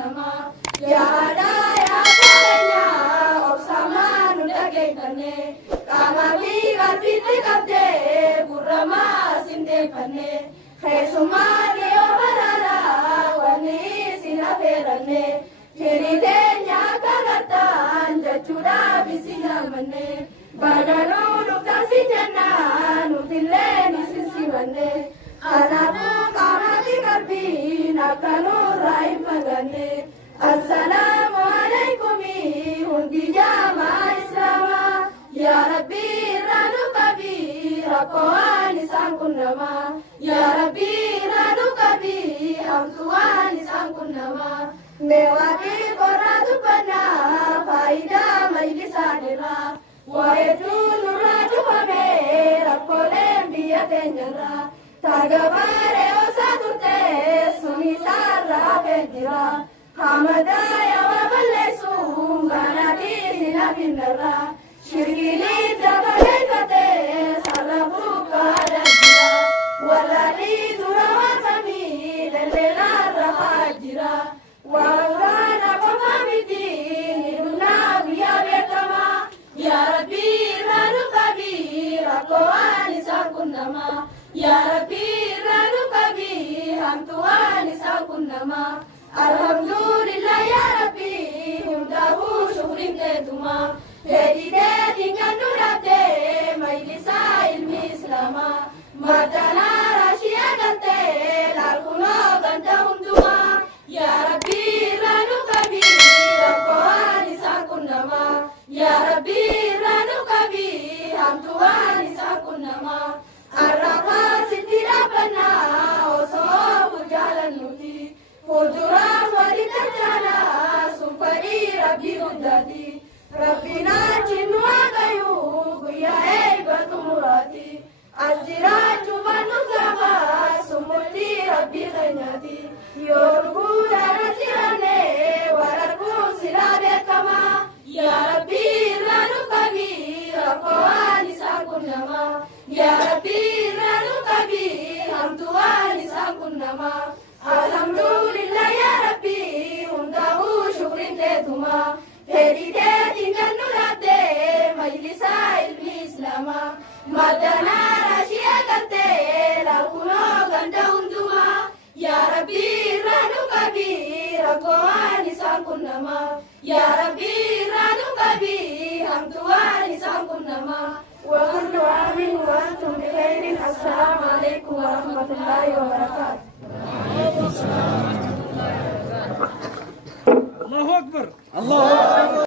nama. Ya ada ya kalanya obsama nundage kane. Kamabi kalbiti kabde burama sinde kane. Khesumani obarala wani sinaferane. Kirite nyaka gatan jachura bisina mane. Bagano nukta sinjana nutile nisisi mane. Anabu kamati kalbi nakanu rai magane. Assalamualaikumi hundi jama islama. Ya Rabbi ranu kabi rakwani sangkunama. Ya Rabbi ranu kabi hamtuani sangkunama. Mewati koratu pana faida majlisanira. Waetu nuraju kame rakole biya tenjara. Tagabare osaturte sumisara pedira. Hamadaya waballesu banati sinabinara. Shirkili dabalekate salafu kadajira. Walali durawasami lelela rahajira. Wangana komamiti niduna biya bekama. Ya Rabbi ranu kabi rakwani sangkunama. Ya Rabbi ranu kabi hamtuani sangkunama. Alhamdulillah ya Rabbi humdahu syukrim ketuma. Hedide tinggal nurate majlisa ilmi islama. Matana rasyia gante lalkuno ganta humduma. Ya Rabbi ranu kabi rakwani sangkunama. Ya Rabbi ranu kabi hamtuani sangkunama. Arrafa sitira bana oso bujalan nuti. Fudura wadita jana supari Rabbi udadi. Rabbina jinwa kayu guya batu murati. Azira cuma nuzama sumuti Rabbi ganyati. Yorgu darasirane wararku sirabe kama. Ya Rabbi ranu kabi rakwani sangkunama. Ya Rabbi ranu kabi hamtuani sangkunama. Alhamdulillah ya Rabbi humdahu syukrin tetuma. Hedide tinggal nurate majlisa ilmi islama. Madana rasyia gante lalkuno ganda unduma. Ya Rabbi ranu kabi rakwani sangkunama. Ya Rabbi ranu kabi hamtuani sangkunama. Wa kullu amin wa antum bi khairin. Assalamualaikum warahmatullahi wabarakatuh. الله أكبر. الله